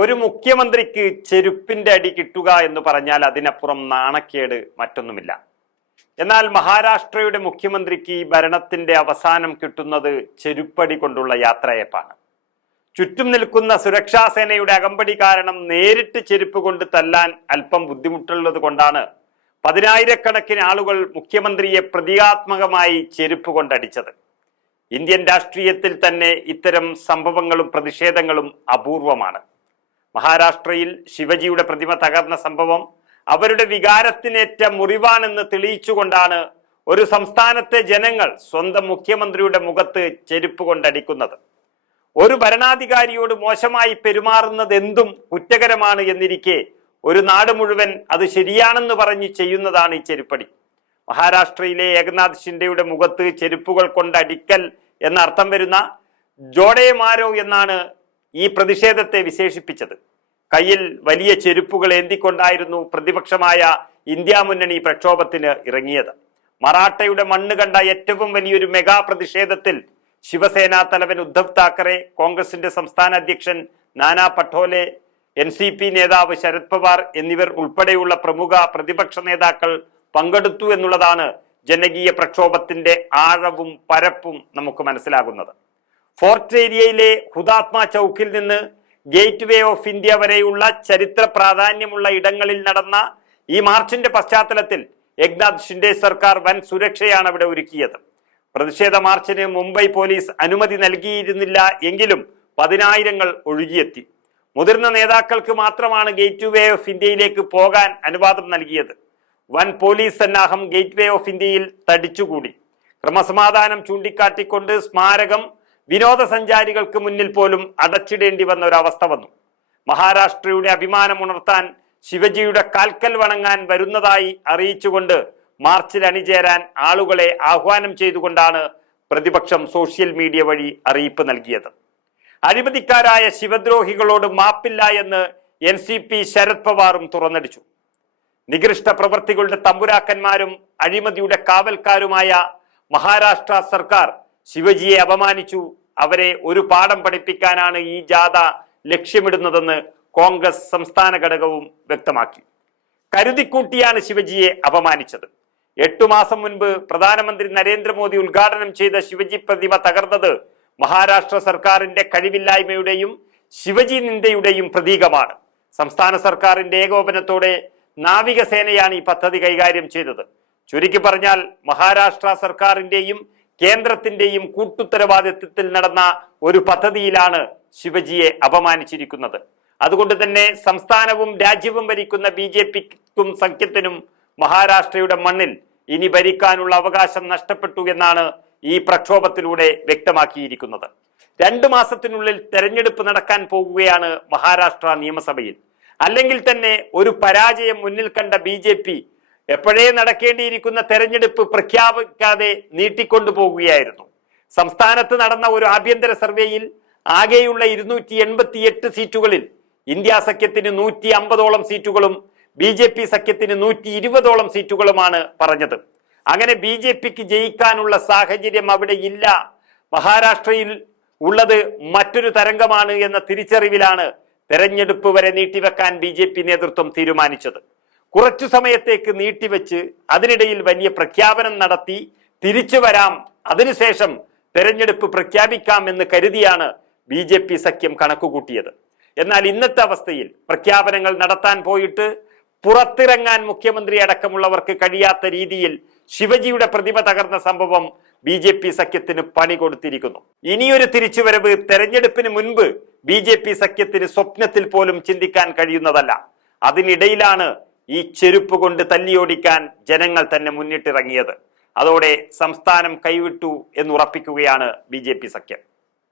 ഒരു മുഖ്യമന്ത്രിക്ക് ചെരുപ്പിന്റെ അടി കിട്ടുക എന്ന് പറഞ്ഞാൽ അതിനപ്പുറം നാണക്കേട് മറ്റൊന്നുമില്ല. എന്നാൽ മഹാരാഷ്ട്രയുടെ മുഖ്യമന്ത്രിക്ക് ഈ ഭരണത്തിന്റെ അവസാനം കിട്ടുന്നത് ചെരുപ്പടി കൊണ്ടുള്ള യാത്രയപ്പാണ്. ചുറ്റും നിൽക്കുന്ന സുരക്ഷാസേനയുടെ അകമ്പടി കാരണം നേരിട്ട് ചെരുപ്പ് കൊണ്ട് തല്ലാൻ അല്പം ബുദ്ധിമുട്ടുള്ളത് കൊണ്ടാണ് പതിനായിരക്കണക്കിന് ആളുകൾ മുഖ്യമന്ത്രിയെ പ്രതീകാത്മകമായി ചെരുപ്പ് കൊണ്ടടിച്ചത്. ഇന്ത്യൻ രാഷ്ട്രീയത്തിൽ തന്നെ ഇത്തരം സംഭവങ്ങളും പ്രതിഷേധങ്ങളും അപൂർവമാണ്. മഹാരാഷ്ട്രയിൽ ശിവജിയുടെ പ്രതിമ തകർന്ന സംഭവം അവരുടെ വികാരത്തിനേറ്റ മുറിവാണെന്ന് തെളിയിച്ചുകൊണ്ടാണ് ഒരു സംസ്ഥാനത്തെ ജനങ്ങൾ സ്വന്തം മുഖ്യമന്ത്രിയുടെ മുഖത്ത് ചെരുപ്പ് കൊണ്ടടിക്കുന്നത്. ഒരു ഭരണാധികാരിയോട് മോശമായി പെരുമാറുന്നത് എന്തും കുറ്റകരമാണ് എന്നിരിക്കെ ഒരു നാട് മുഴുവൻ അത് ശരിയാണെന്ന് പറഞ്ഞ് ചെയ്യുന്നതാണ് ഈ ചെരുപ്പടി. മഹാരാഷ്ട്രയിലെ ഏകനാഥ് ഷിൻഡെയുടെ മുഖത്ത് ചെരുപ്പുകൾ കൊണ്ടടിക്കൽ എന്നർത്ഥം വരുന്ന ജോഡേമാരോ എന്നാണ് ഈ പ്രതിഷേധത്തെ വിശേഷിപ്പിച്ചത്. കയ്യിൽ വലിയ ചെരുപ്പുകൾ ഏന്തിക്കൊണ്ടായിരുന്നു പ്രതിപക്ഷമായ ഇന്ത്യ മുന്നണി പ്രക്ഷോഭത്തിന് ഇറങ്ങിയത്. മറാഠയുടെ മണ്ണ് കണ്ട ഏറ്റവും വലിയൊരു മെഗാ പ്രതിഷേധത്തിൽ ശിവസേനാ തലവൻ ഉദ്ധവ് താക്കറെ കോൺഗ്രസിന്റെ സംസ്ഥാന അധ്യക്ഷൻ Nana Patole N C P നേതാവ് ശരത് പവാർ എന്നിവർ ഉൾപ്പെടെയുള്ള പ്രമുഖ പ്രതിപക്ഷ നേതാക്കൾ പങ്കെടുത്തു എന്നുള്ളതാണ് ജനകീയ പ്രക്ഷോഭത്തിന്റെ ആഴവും പരപ്പും നമുക്ക് മനസ്സിലാകുന്നത്. ഫോർട്ട് ഏരിയയിലെ ഹുദാത്മ ചൗക്കിൽ നിന്ന് ഗേറ്റ് വേ ഓഫ് ഇന്ത്യ വരെയുള്ള ചരിത്ര പ്രാധാന്യമുള്ള ഇടങ്ങളിൽ നടന്ന ഈ മാർച്ചിന്റെ പശ്ചാത്തലത്തിൽ ഏക്നാഥ് ഷിൻഡെ സർക്കാർ വൻ സുരക്ഷയാണ് അവിടെ ഒരുക്കിയത്. പ്രതിഷേധ മാർച്ചിന് മുംബൈ പോലീസ് അനുമതി നൽകിയിരുന്നില്ല എങ്കിലും പതിനായിരങ്ങൾ ഒഴുകിയെത്തി. മുതിർന്ന നേതാക്കൾക്ക് മാത്രമാണ് ഗേറ്റ് വേ ഓഫ് ഇന്ത്യയിലേക്ക് പോകാൻ അനുവാദം നൽകിയത്. വൻ പോലീസ് സന്നാഹം ഗേറ്റ് വേ ഓഫ് ഇന്ത്യയിൽ തടിച്ചുകൂടി. ക്രമസമാധാനം ചൂണ്ടിക്കാട്ടിക്കൊണ്ട് സ്മാരകം വിനോദസഞ്ചാരികൾക്ക് മുന്നിൽ പോലും അടച്ചിടേണ്ടി വന്ന ഒരവസ്ഥ വന്നു. മഹാരാഷ്ട്രയുടെ അഭിമാനം ഉണർത്താൻ ശിവജിയുടെ കാൽക്കൽ വണങ്ങാൻ വരുന്നതായി അറിയിച്ചുകൊണ്ട് മാർച്ചിൽ അണിചേരാൻ ആളുകളെ ആഹ്വാനം ചെയ്തുകൊണ്ടാണ് പ്രതിപക്ഷം സോഷ്യൽ മീഡിയ വഴി അറിയിപ്പ് നൽകിയത്. അഴിമതിക്കാരായ ശിവദ്രോഹികളോട് മാപ്പില്ല എന്ന് എൻ സി പി ശരത് പവാറും തുറന്നടിച്ചു. നികൃഷ്ട പ്രവൃത്തികളുടെ തമ്പുരാക്കന്മാരും അഴിമതിയുടെ കാവൽക്കാരുമായ മഹാരാഷ്ട്ര സർക്കാർ ശിവജിയെ അപമാനിച്ചു അവരെ ഒരു പാഠം പഠിപ്പിക്കാനാണ് ഈ ജാഥ ലക്ഷ്യമിടുന്നതെന്ന് കോൺഗ്രസ് സംസ്ഥാന ഘടകവും വ്യക്തമാക്കി. കരുതിക്കൂട്ടിയാണ് ശിവജിയെ അപമാനിച്ചത്. എട്ടു മാസം മുൻപ് പ്രധാനമന്ത്രി നരേന്ദ്രമോദി ഉദ്ഘാടനം ചെയ്ത ശിവജി പ്രതിമ തകർന്നത് മഹാരാഷ്ട്ര സർക്കാരിന്റെ കഴിവില്ലായ്മയുടെയും ശിവജി നിന്ദയുടെയും പ്രതീകമാണ്. സംസ്ഥാന സർക്കാരിന്റെ ഏകോപനത്തോടെ നാവികസേനയാണ് ഈ പദ്ധതി കൈകാര്യം ചെയ്തത്. ചുരുക്കി പറഞ്ഞാൽ മഹാരാഷ്ട്ര സർക്കാരിന്റെയും കേന്ദ്രത്തിന്റെയും കൂട്ടുത്തരവാദിത്വത്തിൽ നടന്ന ഒരു പദ്ധതിയിലാണ് ശിവജിയെ അപമാനിച്ചിരിക്കുന്നത്. അതുകൊണ്ട് തന്നെ സംസ്ഥാനവും രാജ്യവും ഭരിക്കുന്ന ബി ജെ പിക്കും സഖ്യത്തിനും മഹാരാഷ്ട്രയുടെ മണ്ണിൽ ഇനി ഭരിക്കാനുള്ള അവകാശം നഷ്ടപ്പെട്ടു എന്നാണ് ഈ പ്രക്ഷോഭത്തിലൂടെ വ്യക്തമാക്കിയിരിക്കുന്നത്. രണ്ടു മാസത്തിനുള്ളിൽ തെരഞ്ഞെടുപ്പ് നടക്കാൻ പോകുകയാണ് മഹാരാഷ്ട്ര നിയമസഭയിൽ. അല്ലെങ്കിൽ തന്നെ ഒരു പരാജയം മുന്നിൽ കണ്ട ബി എപ്പോഴേ നടക്കേണ്ടിയിരിക്കുന്ന തെരഞ്ഞെടുപ്പ് പ്രഖ്യാപിക്കാതെ നീട്ടിക്കൊണ്ടു പോകുകയായിരുന്നു സംസ്ഥാനത്ത് നടന്ന ഒരു ആഭ്യന്തര സർവേയിൽ ആകെയുള്ള ഇരുന്നൂറ്റി എൺപത്തി എട്ട് സീറ്റുകളിൽ ഇന്ത്യ സഖ്യത്തിന് നൂറ്റി അമ്പതോളം സീറ്റുകളും ബി ജെ പി സഖ്യത്തിന് നൂറ്റി ഇരുപതോളം സീറ്റുകളുമാണ് പറഞ്ഞത്. അങ്ങനെ ബി ജെ പിക്ക് ജയിക്കാനുള്ള സാഹചര്യം അവിടെ ഇല്ല. മഹാരാഷ്ട്രയിൽ ഉള്ളത് മറ്റൊരു തരംഗമാണ് എന്ന തിരിച്ചറിവിലാണ് തെരഞ്ഞെടുപ്പ് വരെ നീട്ടിവെക്കാൻ ബി നേതൃത്വം തീരുമാനിച്ചത്. കുറച്ചു സമയത്തേക്ക് നീട്ടിവെച്ച് അതിനിടയിൽ വലിയ പ്രഖ്യാപനം നടത്തി തിരിച്ചു വരാം. അതിനുശേഷം തെരഞ്ഞെടുപ്പ് പ്രഖ്യാപിക്കാം എന്ന് കരുതിയാണ് ബി ജെ പി സഖ്യം കണക്കുകൂട്ടിയത്. എന്നാൽ ഇന്നത്തെ അവസ്ഥയിൽ പ്രഖ്യാപനങ്ങൾ നടത്താൻ പോയിട്ട് പുറത്തിറങ്ങാൻ മുഖ്യമന്ത്രി അടക്കമുള്ളവർക്ക് കഴിയാത്ത രീതിയിൽ ശിവജിയുടെ പ്രതിമ തകർന്ന സംഭവം ബി ജെ പി സഖ്യത്തിന് പണി കൊടുത്തിരിക്കുന്നു. ഇനിയൊരു തിരിച്ചുവരവ് തെരഞ്ഞെടുപ്പിന് മുൻപ് ബി ജെ പി സഖ്യത്തിന് സ്വപ്നത്തിൽ പോലും ചിന്തിക്കാൻ കഴിയുന്നതല്ല. അതിനിടയിലാണ് ഈ ചെരുപ്പ് കൊണ്ട് തല്ലിയോടിക്കാൻ ജനങ്ങൾ തന്നെ മുന്നിട്ടിറങ്ങിയത്. അതോടെ സംസ്ഥാനം കൈവിട്ടു എന്നുറപ്പിക്കുകയാണ് ബി സഖ്യം.